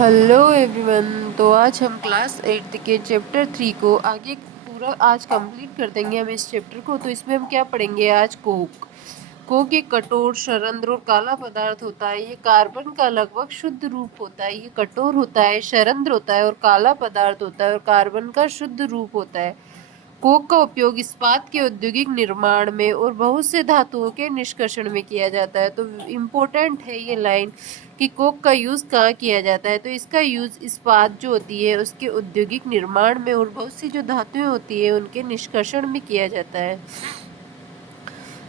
Hello everyone. तो आज हम क्लास 8 के चैप्टर 3 को आगे पूरा आज कंप्लीट कर देंगे हम इस चैप्टर को। तो इसमें हम क्या पढ़ेंगे आज? कोक एक कठोर सरंध्र और काला पदार्थ होता है। ये कार्बन का लगभग शुद्ध रूप होता है। ये कठोर होता है, सरंध्र होता है और काला पदार्थ होता है और कार्बन का शुद्ध रूप होता है। कोक का उपयोग इस्पात के औद्योगिक निर्माण में और बहुत से धातुओं के निष्कर्षण में किया जाता है। तो इम्पोर्टेंट है ये लाइन कि कोक का यूज़ कहाँ किया जाता है। तो इसका यूज़ इस्पात जो होती है उसके औद्योगिक निर्माण में और बहुत सी जो धातुएं होती है उनके निष्कर्षण में किया जाता है।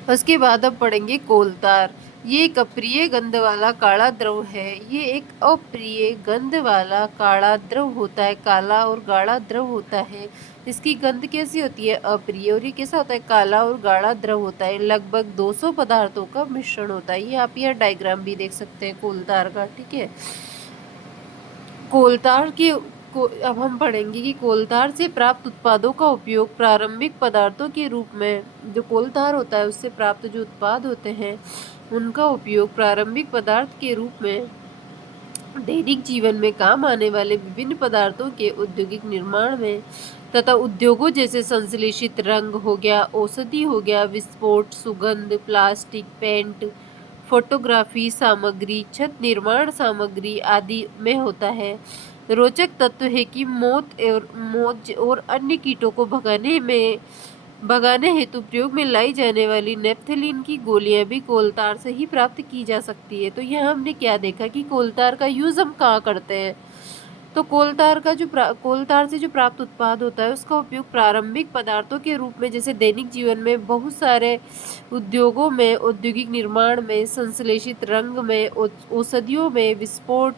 उसके बाद अब पढ़ेंगे कोलतार। ये एक अप्रिय गंध वाला काला द्रव है। ये एक अप्रिय गंध वाला काला द्रव होता है, काला और गाढ़ा द्रव होता है। इसकी गंध कैसी होती है? अप्रिय। और ये कैसा होता है? काला और गाढ़ा द्रव होता है। लगभग 200 पदार्थों का मिश्रण होता है। ये आप यह डायग्राम भी देख सकते हैं कोलतार का, ठीक है। कोलतार के अब हम पढ़ेंगे कि कोलतार से प्राप्त उत्पादों का उपयोग प्रारंभिक पदार्थों के रूप में, जो कोलतार होता है उससे प्राप्त जो उत्पाद होते हैं उनका उपयोग प्रारंभिक पदार्थ के रूप में दैनिक जीवन में काम आने वाले विभिन्न पदार्थों के औद्योगिक निर्माण में तथा उद्योगों जैसे संश्लेषित रंग हो गया, औषधि हो गया, विस्फोट, सुगंध, प्लास्टिक, पेंट, फोटोग्राफी सामग्री, छत निर्माण सामग्री आदि में होता है। रोचक तथ्य है कि मौत और अन्य कीटों को भगाने हेतु प्रयोग में लाई जाने वाली नेप्थलीन की गोलियां भी कोलतार से ही प्राप्त की जा सकती है। तो यहाँ हमने क्या देखा कि कोलतार का यूज हम कहाँ करते हैं। तो कोलतार से जो प्राप्त उत्पाद होता है उसका उपयोग प्रारंभिक पदार्थों के रूप में, जैसे दैनिक जीवन में बहुत सारे उद्योगों में, औद्योगिक निर्माण में, संश्लेषित रंग में, औषधियों में, विस्फोट,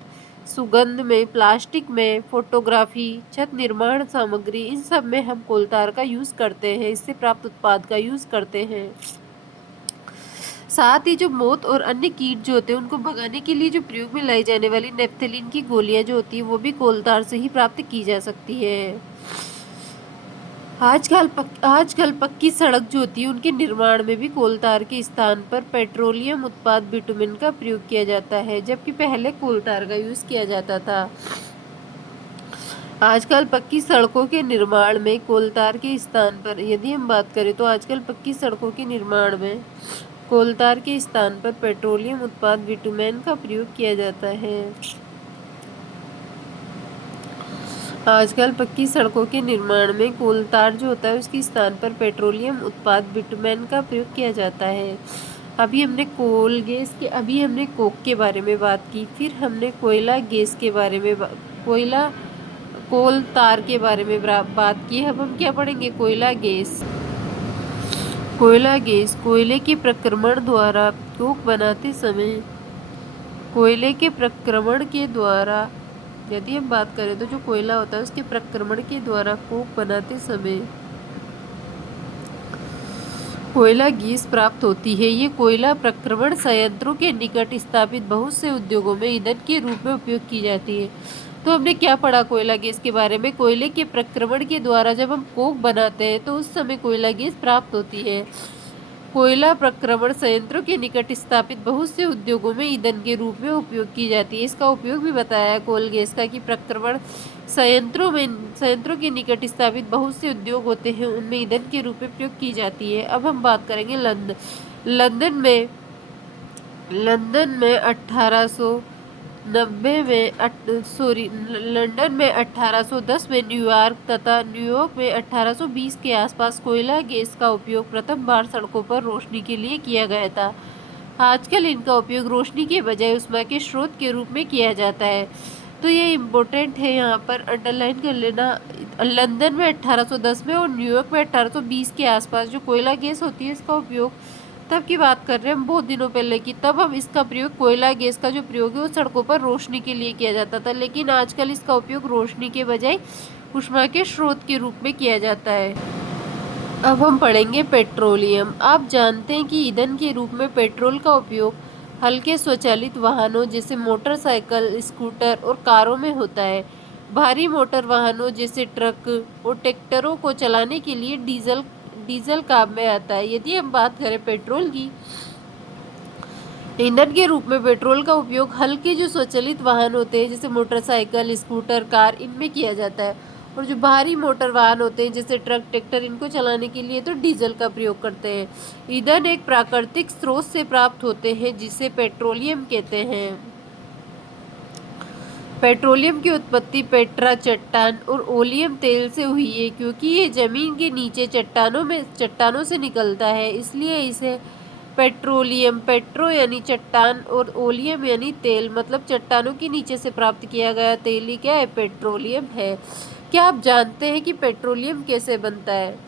सुगंध में, प्लास्टिक में, फोटोग्राफी, छत निर्माण सामग्री, इन सब में हम कोलतार का यूज करते हैं। इससे प्राप्त उत्पाद का यूज करते हैं। साथ ही जो मौत और अन्य कीट जो होते हैं उनको भगाने के लिए जो प्रयोग में लाई जाने वाली नेप्थलीन की गोलियां जो होती है वो भी कोलतार से ही प्राप्त की जा सकती है। आजकल पक्की सड़क जो होती है उनके निर्माण में भी कोलतार के स्थान पर पेट्रोलियम उत्पाद बिटुमेन का प्रयोग किया जाता है, जबकि पहले कोलतार का यूज किया जाता था। आजकल पक्की सड़कों के निर्माण में कोलतार के स्थान पर, यदि हम बात करें तो आजकल पक्की सड़कों के निर्माण में कोलतार के स्थान पर पेट्रोलियम उत्पाद बिटुमेन का प्रयोग किया जाता है। आजकल पक्की सड़कों के निर्माण में कोलतार जो होता है उसके स्थान पर पेट्रोलियम उत्पाद बिटुमेन का प्रयोग किया जाता है। अभी हमने कोक के बारे में बात की, फिर हमने कोयला गैस के बारे में कोलतार के बारे में बात की। अब हम क्या पढ़ेंगे? कोयले के प्रक्रमण द्वारा कोक बनाते समय, कोयले के प्रक्रमण के द्वारा, यदि हम बात करें तो जो कोयला होता है उसके प्रक्रमण के द्वारा कोक बनाते समय कोयला गैस प्राप्त होती है। ये कोयला प्रक्रमण संयंत्रों के निकट स्थापित बहुत से उद्योगों में ईंधन के रूप में उपयोग की जाती है। तो हमने क्या पढ़ा कोयला गैस के बारे में? कोयले के प्रक्रमण के द्वारा जब हम कोक बनाते हैं तो उस समय कोयला गैस प्राप्त होती है। कोयला प्रक्रमण संयंत्रों के निकट स्थापित बहुत से उद्योगों में ईंधन के रूप में उपयोग की जाती है। इसका उपयोग भी बताया है कोल गैस का कि प्रक्रमण संयंत्रों के निकट स्थापित बहुत से उद्योग होते हैं उनमें ईंधन के रूप में प्रयोग की जाती है। अब हम बात करेंगे लंदन में लंदन में 1810 में, न्यूयॉर्क तथा न्यूयॉर्क में 1820 के आसपास कोयला गैस का उपयोग प्रथम बार सड़कों पर रोशनी के लिए किया गया था। आजकल इनका उपयोग रोशनी के बजाय ऊष्मा के स्रोत के रूप में किया जाता है। तो ये इम्पोर्टेंट है, यहाँ पर अंडरलाइन कर लेना। लंदन में 1810 में और न्यूयॉर्क में 1820 के आसपास जो कोयला गैस होती है इसका उपयोग, तब की बात कर रहे हैं हम बहुत दिनों पहले की, तब हम इसका प्रयोग, कोयला गैस का जो प्रयोग है वो सड़कों पर रोशनी के लिए किया जाता था। लेकिन आजकल इसका उपयोग रोशनी के बजाय ऊष्मा के स्रोत के रूप में किया जाता है। अब हम पढ़ेंगे पेट्रोलियम। आप जानते हैं कि ईंधन के रूप में पेट्रोल का उपयोग हल्के स्वचालित वाहनों जैसे मोटरसाइकिल, स्कूटर और कारों में होता है। भारी मोटर वाहनों जैसे ट्रक और ट्रैक्टरों को चलाने के लिए डीजल काम में आता है। यदि हम बात करें पेट्रोल की, ईंधन के रूप में पेट्रोल का उपयोग हल्के जो स्वचालित वाहन होते हैं जैसे मोटरसाइकिल, स्कूटर, कार, इनमें किया जाता है। और जो भारी मोटर वाहन होते हैं जैसे ट्रक, ट्रैक्टर, इनको चलाने के लिए तो डीजल का प्रयोग करते हैं। ईंधन एक प्राकृतिक स्रोत से प्राप्त होते हैं जिसे पेट्रोलियम कहते हैं। पेट्रोलियम की उत्पत्ति पेट्रा चट्टान और ओलियम तेल से हुई है। क्योंकि ये जमीन के नीचे चट्टानों से निकलता है, इसलिए इसे पेट्रोलियम, पेट्रो यानी चट्टान और ओलियम यानी तेल, मतलब चट्टानों के नीचे से प्राप्त किया गया तेल ही क्या है, पेट्रोलियम है। क्या आप जानते हैं कि पेट्रोलियम कैसे बनता है?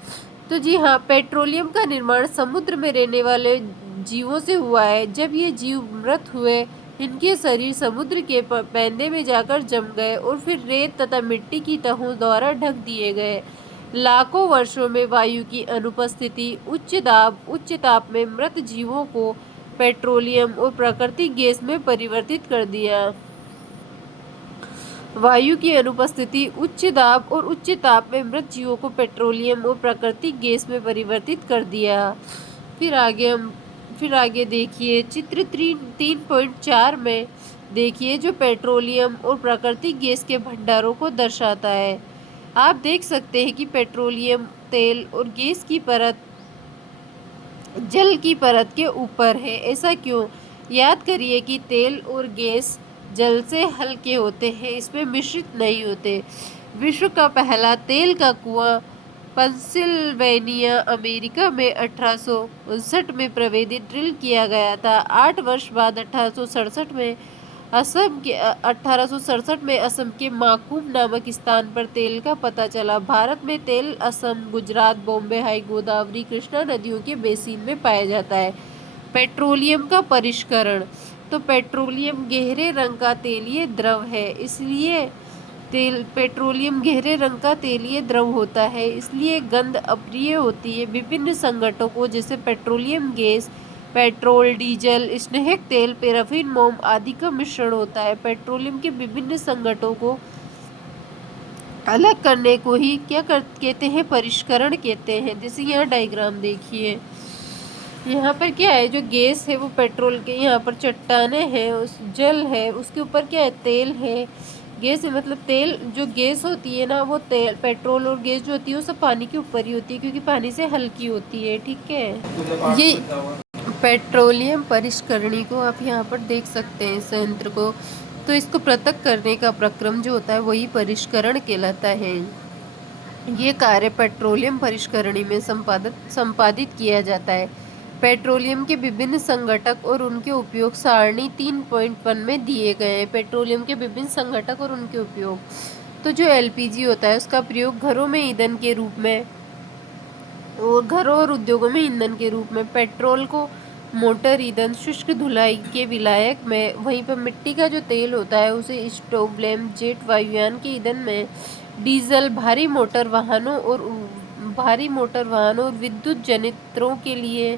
तो जी हाँ, पेट्रोलियम का निर्माण समुद्र में रहने वाले जीवों से हुआ है। जब ये जीव मृत हुए, इनके शरीर समुद्र के पैंदे में जाकर जम गए और फिर रेत तथा मिट्टी की तहों द्वारा ढक दिए गए। लाखों वर्षों में वायु की अनुपस्थिति, उच्च ताप में मृत जीवों को पेट्रोलियम और प्राकृतिक गैस में परिवर्तित कर दिया। वायु की अनुपस्थिति, उच्च दाब और उच्च ताप में मृत जीवों को पेट्रोलियम और प्राकृतिक गैस में परिवर्तित कर दिया। फिर आगे देखिए चित्र 3.4 में देखिए जो पेट्रोलियम और प्राकृतिक गैस के भंडारों को दर्शाता है। आप देख सकते हैं कि पेट्रोलियम तेल और गैस की परत जल की परत के ऊपर है। ऐसा क्यों? याद करिए कि तेल और गैस जल से हल्के होते हैं, इसमें मिश्रित नहीं होते। विश्व का पहला तेल का कुआं पेंसिल्वेनिया, अमेरिका में 1859 में प्रवेदित ड्रिल किया गया था। 8 वर्ष बाद 1867 में असम के माकूम नामक स्थान पर तेल का पता चला। भारत में तेल असम, गुजरात, बॉम्बे हाई, गोदावरी, कृष्णा नदियों के बेसिन में पाया जाता है। पेट्रोलियम का परिष्करण। तो पेट्रोलियम गहरे रंग का तेलीय द्रव है, इसलिए पेट्रोलियम गहरे रंग का तेलीय द्रव होता है, इसलिए गंध अप्रिय होती है। विभिन्न संघटकों जैसे पेट्रोलियम गैस, पेट्रोल, डीजल, स्नेहक तेल, पैराफिन, मोम आदि का मिश्रण होता है। पेट्रोलियम के विभिन्न संघटकों को अलग करने को ही कहते हैं, परिष्करण कहते हैं। जैसे यहाँ डायग्राम देखिए, यहाँ पर क्या है, जो गैस है वो पेट्रोल के, यहाँ पर चट्टाने हैं, उस जल है, उसके ऊपर क्या है, तेल है। गैस है मतलब तेल, जो गैस होती है ना वो तेल, पेट्रोल और गैस जो होती है वो सब पानी के ऊपर ही होती है क्योंकि पानी से हल्की होती है। ठीक है, ये पेट्रोलियम परिष्करणी को आप यहाँ पर देख सकते हैं, संयंत्र को। तो इसको पृथक करने का प्रक्रम जो होता है वही परिष्करण कहलाता है। ये कार्य पेट्रोलियम परिष्करणी में संपादित किया जाता है। पेट्रोलियम के विभिन्न संघटक और उनके उपयोग सारणी 3.1 में दिए गए हैं। पेट्रोलियम के विभिन्न संघटक और उनके उपयोग। तो जो एलपीजी होता है उसका प्रयोग घरों में ईंधन के रूप में और घरों और उद्योगों में ईंधन के रूप में, पेट्रोल को मोटर ईंधन, शुष्क धुलाई के विलायक में, वहीं पर मिट्टी का जो तेल होता है उसे स्टोव लैम्प, जेट वायुयान के ईंधन में, डीजल भारी मोटर वाहनों और विद्युत जनरेटरों के लिए,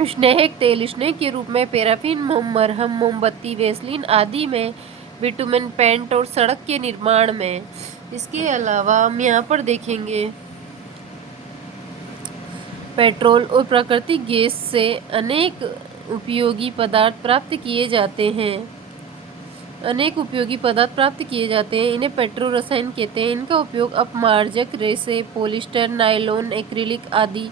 स्नेहक तेल स्नेह के रूप में, पैराफिन, मोम, मरहम, मोमबत्ती, वैसलीन आदि में, बिटुमेन, पेंट और सड़क के निर्माण में। इसके अलावा हम यहाँ पर देखेंगे पेट्रोल और प्राकृतिक गैस से अनेक उपयोगी पदार्थ प्राप्त किए जाते हैं। इन्हें पेट्रो रसायन कहते हैं। इनका उपयोग अपमार्जक, रेसे, पॉलिस्टर, नायलॉन, एक्रिलिक आदि,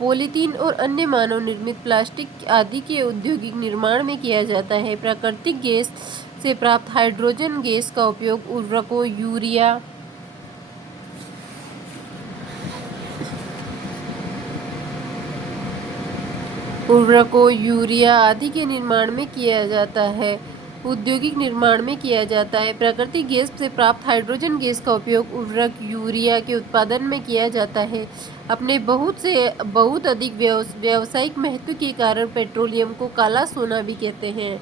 पॉलीथीन और अन्य मानव निर्मित प्लास्टिक आदि के औद्योगिक निर्माण में किया जाता है। प्राकृतिक गैस से प्राप्त हाइड्रोजन गैस का उपयोग उर्वरकों, यूरिया आदि के निर्माण में किया जाता है, औद्योगिक निर्माण में किया जाता है। प्राकृतिक गैस से प्राप्त हाइड्रोजन गैस का उपयोग उर्वरक, यूरिया के उत्पादन में किया जाता है। अपने बहुत अधिक व्यावसायिक महत्व के कारण पेट्रोलियम को काला सोना भी कहते हैं।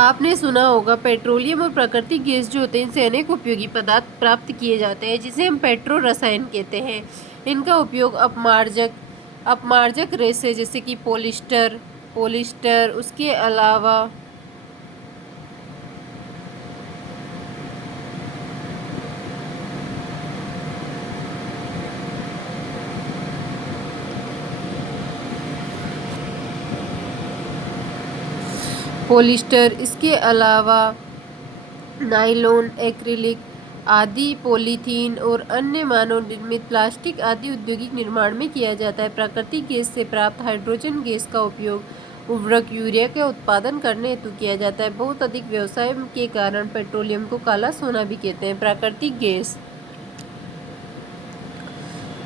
आपने सुना होगा पेट्रोलियम और प्राकृतिक गैस जो होते हैं इनसे अनेक उपयोगी पदार्थ प्राप्त किए जाते हैं जिसे हम पेट्रो रसायन कहते हैं। इनका उपयोग अपमार्जक रेसे जैसे कि पॉलिस्टर, उसके अलावा पॉलिस्टर, इसके अलावा नायलॉन, एक्रिलिक आदि, पॉलीथीन और अन्य मानव निर्मित प्लास्टिक आदि औद्योगिक निर्माण में किया जाता है। प्राकृतिक गैस से प्राप्त हाइड्रोजन गैस का उपयोग उर्वरक यूरिया का उत्पादन करने हेतु किया जाता है। बहुत अधिक व्यवसाय के कारण पेट्रोलियम को काला सोना भी कहते हैं।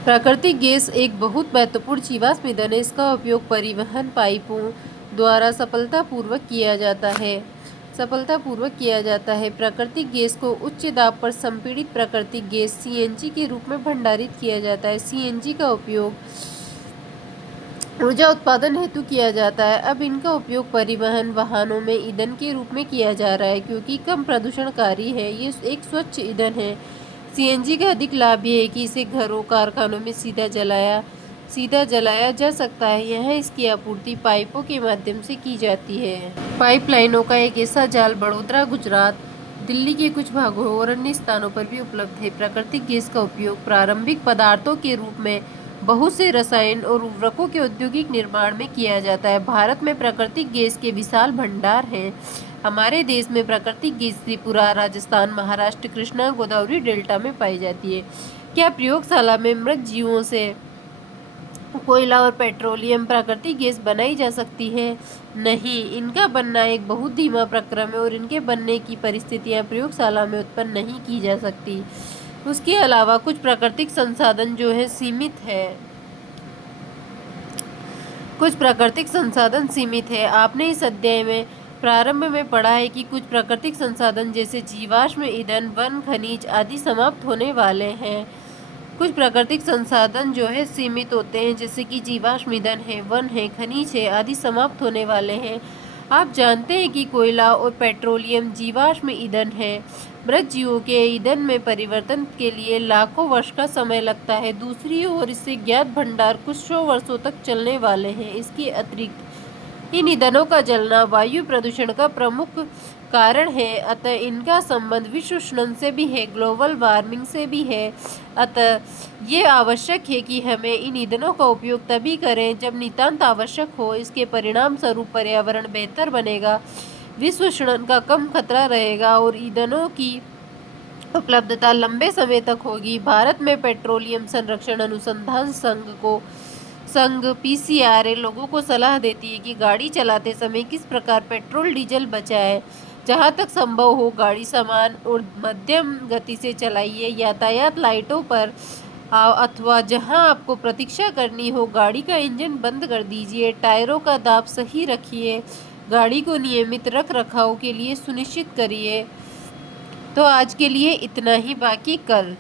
प्राकृतिक गैस एक बहुत महत्वपूर्ण जीवाश्म ईंधन है। इसका उपयोग परिवहन पाइपों द्वारा सफलतापूर्वक किया जाता है। प्राकृतिक गैस को उच्च दाब पर संपीड़ित प्राकृतिक गैस सीएनजी के रूप में भंडारित किया जाता है। सीएनजी का उपयोग ऊर्जा उत्पादन हेतु किया जाता है। अब इनका उपयोग परिवहन वाहनों में ईंधन के रूप में किया जा रहा है क्योंकि कम प्रदूषणकारी है। ये एक स्वच्छ ईंधन है। सीएनजी का अधिक लाभ ये है कि इसे घरों, कारखानों में सीधा जलाया जा सकता है। यहाँ इसकी आपूर्ति पाइपों के माध्यम से की जाती है। पाइपलाइनों का एक ऐसा जाल बड़ौदा, गुजरात, दिल्ली के कुछ भागों और अन्य स्थानों पर भी उपलब्ध है। प्राकृतिक गैस का उपयोग प्रारंभिक पदार्थों के रूप में बहुत से रसायन और उर्वरकों के औद्योगिक निर्माण में किया जाता है। भारत में प्राकृतिक गैस के विशाल भंडार हैं। हमारे देश में प्राकृतिक गैस त्रिपुरा, राजस्थान, महाराष्ट्र, कृष्णा गोदावरी डेल्टा में पाई जाती है। क्या प्रयोगशाला में मृत जीवों से कोयला और पेट्रोलियम प्राकृतिक गैस बनाई जा सकती है? नहीं, इनका बनना एक बहुत धीमा प्रक्रम है और इनके बनने की परिस्थितियां प्रयोगशाला में उत्पन्न नहीं की जा सकती। उसके अलावा कुछ प्राकृतिक संसाधन जो है सीमित है। आपने इस अध्याय में प्रारंभ में पढ़ा है कि कुछ प्राकृतिक संसाधन जैसे जीवाश्म ईंधन, वन, खनिज आदि समाप्त होने वाले हैं। कुछ प्राकृतिक संसाधन जो है सीमित होते हैं, जैसे कि जीवाश्म ईंधन है, वन है, खनिज है आदि समाप्त होने वाले हैं। आप जानते हैं कि कोयला और पेट्रोलियम जीवाश्म ईंधन है। मृत जीवों के ईंधन में परिवर्तन के लिए लाखों वर्ष का समय लगता है। दूसरी ओर इससे ज्ञात भंडार कुछ सौ वर्षों तक चलने वाले हैं। इसके अतिरिक्त इन ईंधनों का जलना वायु प्रदूषण का प्रमुख कारण है। अतः इनका संबंध विश्व उष्णन से भी है, ग्लोबल वार्मिंग से भी है। अतः ये आवश्यक है कि हमें इन ईंधनों का उपयोग तभी करें जब नितांत आवश्यक हो। इसके परिणाम स्वरूप पर्यावरण बेहतर बनेगा, विश्व उष्णन का कम खतरा रहेगा और ईंधनों की उपलब्धता लंबे समय तक होगी। भारत में पेट्रोलियम संरक्षण अनुसंधान संघ पीसीआरए लोगों को सलाह देती है कि गाड़ी चलाते समय किस प्रकार पेट्रोल डीजल बचाएं। जहां तक संभव हो गाड़ी समान और मध्यम गति से चलाइए। यातायात लाइटों पर अथवा जहां आपको प्रतीक्षा करनी हो गाड़ी का इंजन बंद कर दीजिए। टायरों का दाब सही रखिए। गाड़ी को नियमित रख रखाव के लिए सुनिश्चित करिए। तो आज के लिए इतना ही, बाकी कल।